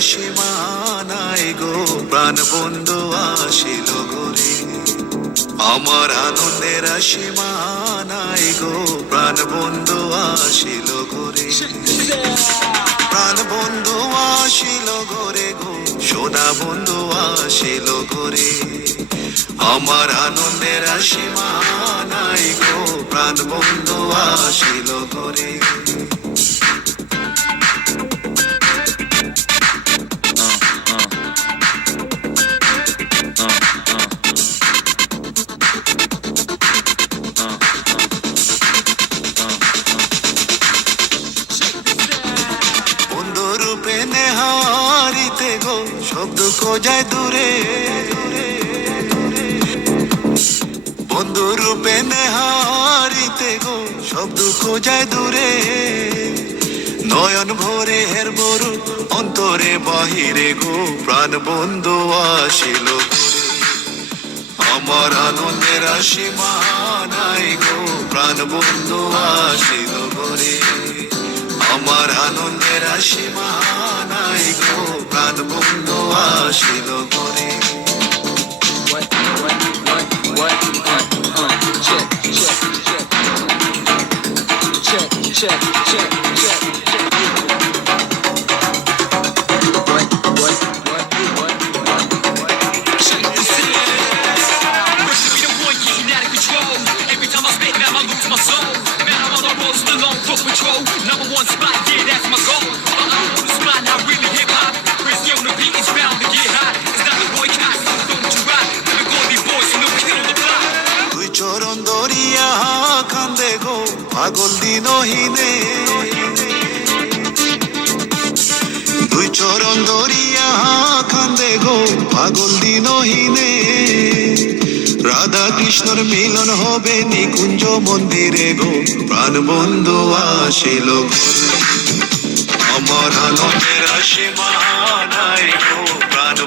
সীমা নাই গো, প্রাণ বন্ধু আসিল গোরে আমার আনন্দের সীমা নাই গো, প্রাণ বন্ধু আসিল গোরে প্রাণ বন্ধু আসিল গোরে গো, সোনা বন্ধু আসিল গোরে আমার আনন্দের সীমা নাই গো, প্রাণ বন্ধু আসিল গোরে সব দুঃখ যায় দূরে। বন্ধু রূপে নেহারিতে গো, সব দুঃখ যায় দূরে। নয়ন ভরে হের বরু, অন্তরে বাহিরে গো, প্রাণ বন্ধু আসিল। আমার আনন্দের সীমা নাই গো, প্রাণ বন্ধু আসিল ঘরে আমার আনন্দের সীমা নাই গো প্রাণ বন্ধু আসিল ঘরে What, what, what, what, uh, uh, check, check, check. Check, check, check, check, What, what, what, what, what, what? Check this out. Pressure be the one getting out of control. Every time I spit, man, I lose my soul. Man, I'm on the road, still on foot patrol. Number one spot, চরণ দরিয়া কান্দে গো পাগল দিনহীনে। দুই চরণ দরিয়া কান্দে গো পাগল দিনহীনে। রাধা কৃষ্ণর মিলন হবে নিকুঞ্জ মন্দিরে গো প্রাণ বন্ধু আসিল আমার আনন্দের সীমা নাই গো, প্রাণ